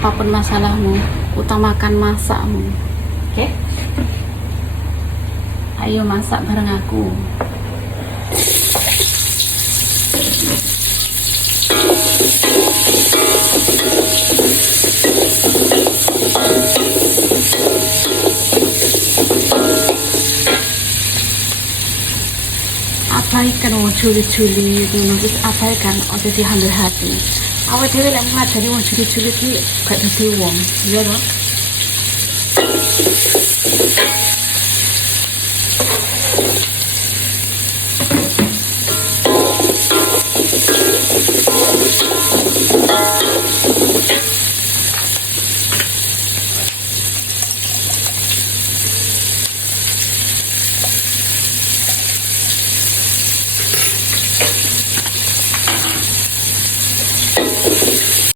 apapun masalahmu, utamakan masakmu. Oke? Ayo masak bareng aku. Abaikan wong juli-juli itu, terus abaikan ojo diambil hati. Awet dhewe lek ngajari wong juli-juli iki gak dadi wong, iya toh?